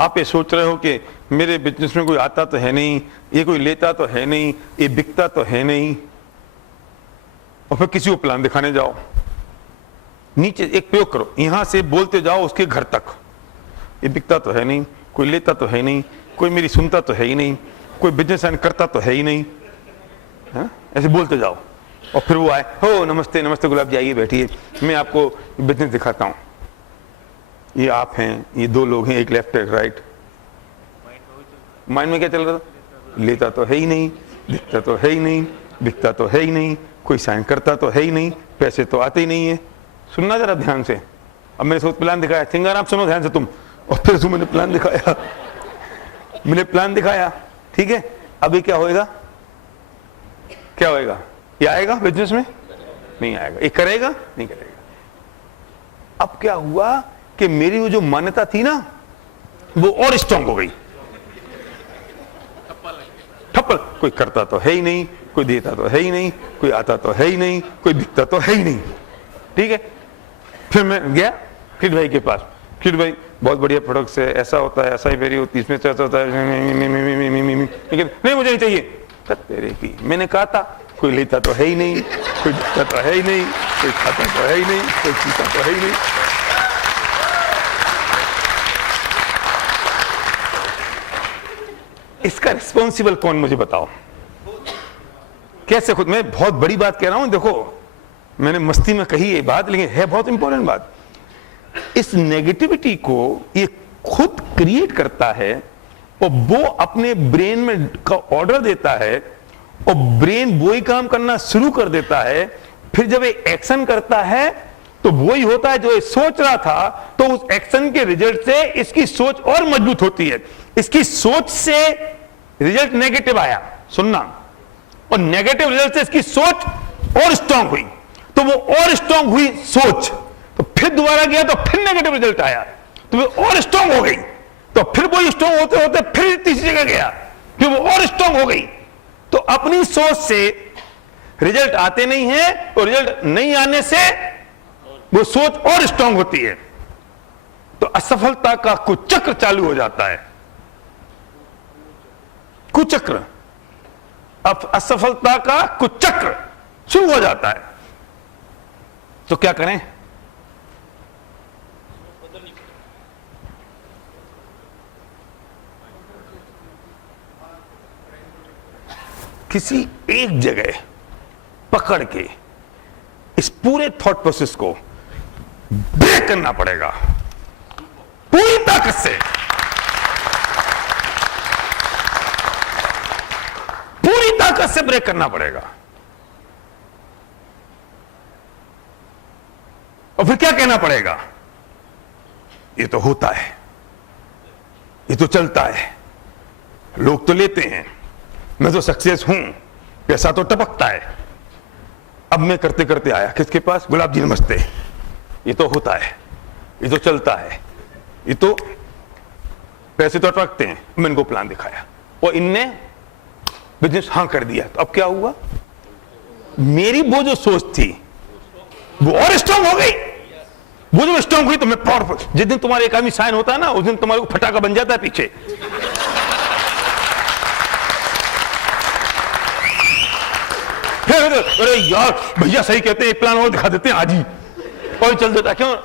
आप ये सोच रहे हो कि मेरे बिजनेस में कोई आता तो है नहीं, ये कोई लेता तो है नहीं, ये बिकता तो है नहीं, और फिर किसी को प्लान दिखाने जाओ। नीचे एक प्रयोग करो, यहां से बोलते जाओ उसके घर तक, ये बिकता तो है नहीं, कोई लेता तो है नहीं, कोई मेरी सुनता तो है ही नहीं, कोई बिजनेस करता तो है ही नहीं, है? ऐसे बोलते जाओ। और फिर वो आए, हो नमस्ते नमस्ते गुलाब जी, आइए बैठिए, मैं आपको बिजनेस दिखाता हूं। ये आप हैं, ये दो लोग हैं, एक लेफ्ट एक राइट। माइंड में क्या चल रहा था? लेता तो है ही नहीं, दिखता तो है ही नहीं, बिकता तो है ही नहीं, कोई साइन करता तो है ही नहीं, पैसे तो आते ही नहीं है। सुनना जरा ध्यान से। अब मैंने सोच प्लान दिखाया, सिंगर आप सुनो ध्यान से तुम, और फिर मैंने प्लान दिखाया, मैंने प्लान दिखाया, ठीक है। अभी क्या होएगा? क्या होएगा? ये आएगा बिजनेस में? नहीं आएगा। ये करेगा? नहीं करेगा। अब क्या हुआ कि मेरी वो जो मान्यता थी ना, वो और स्ट्रांग हो गई। ठप्पल, कोई करता तो है ही नहीं, कोई देता तो है ही नहीं, कोई आता तो है ही नहीं, कोई बिकता तो है ही नहीं, ठीक है। फिर मैं गया किट भाई के पास, किट भाई बहुत बढ़िया प्रोडक्ट्स है, ऐसा होता है, ऐसा ही वेरी होती है, इसमें ऐसा होता है, नहीं मुझे नहीं चाहिए। तेरे की, मैंने कहा था कोई लेता तो है ही नहीं, कोई बिकता तो है ही नहीं, कोई खाता तो है ही नहीं, कोई पीता तो है ही नहीं। इसका रिस्पॉन्सिबल कौन, मुझे बताओ। कैसे खुद? मैं बहुत बड़ी बात कह रहा हूं, देखो मैंने मस्ती में कही ये बात, लेकिन है बहुत इंपॉर्टेंट बात। इस नेगेटिविटी को ये खुद क्रिएट करता है और वो अपने ब्रेन में का ऑर्डर देता है और ब्रेन वही काम करना शुरू कर देता है। फिर जब ये एक्शन करता है तो वही होता है जो ये सोच रहा था, तो उस एक्शन के रिजल्ट से इसकी सोच और मजबूत होती है। इसकी सोच से रिजल्ट नेगेटिव आया, सुनना, और नेगेटिव रिजल्ट से इसकी सोच और स्ट्रांग हुई, तो वो और स्ट्रांग हुई सोच, तो फिर दोबारा गया तो फिर नेगेटिव रिजल्ट आया, तो वो और स्ट्रांग हो गई, तो फिर वो स्ट्रांग होते होते फिर तीसरी जगह गया, फिर वो और स्ट्रांग हो गई। तो अपनी सोच से रिजल्ट आते नहीं है और रिजल्ट नहीं आने से वो सोच और स्ट्रांग होती है, तो असफलता का कुचक्र चालू हो जाता है। कुचक्र, अब असफलता का कुचक्र शुरू हो जाता है। तो क्या करें? किसी एक जगह पकड़ के इस पूरे थॉट प्रोसेस को ब्रेक करना पड़ेगा पूरी ताकत से, पूरी ताकत से ब्रेक करना पड़ेगा। और फिर क्या कहना पड़ेगा? ये तो होता है, ये तो चलता है, लोग तो लेते हैं, मैं तो सक्सेस हूं, पैसा तो टपकता है। अब मैं करते करते आया किसके पास? गुलाब जी नमस्ते, ये तो होता है, ये तो चलता है, ये तो पैसे तो टपकते हैं। मैंने इनको प्लान दिखाया और इनने बिजनेस हां कर दिया। तो अब क्या हुआ? मेरी वो जो सोच थी वो और स्ट्रांग हो गई। वो जो स्ट्रांग हुई तो मैं पावरफुल। जिस दिन तुम्हारे एक आदमी साइन होता है ना, उस दिन तुम्हारे को फटाका बन जाता है पीछे। अरे यार भैया सही कहते हैं, एक प्लान और दिखा देते हैं आज ही, और चल देता क्यों?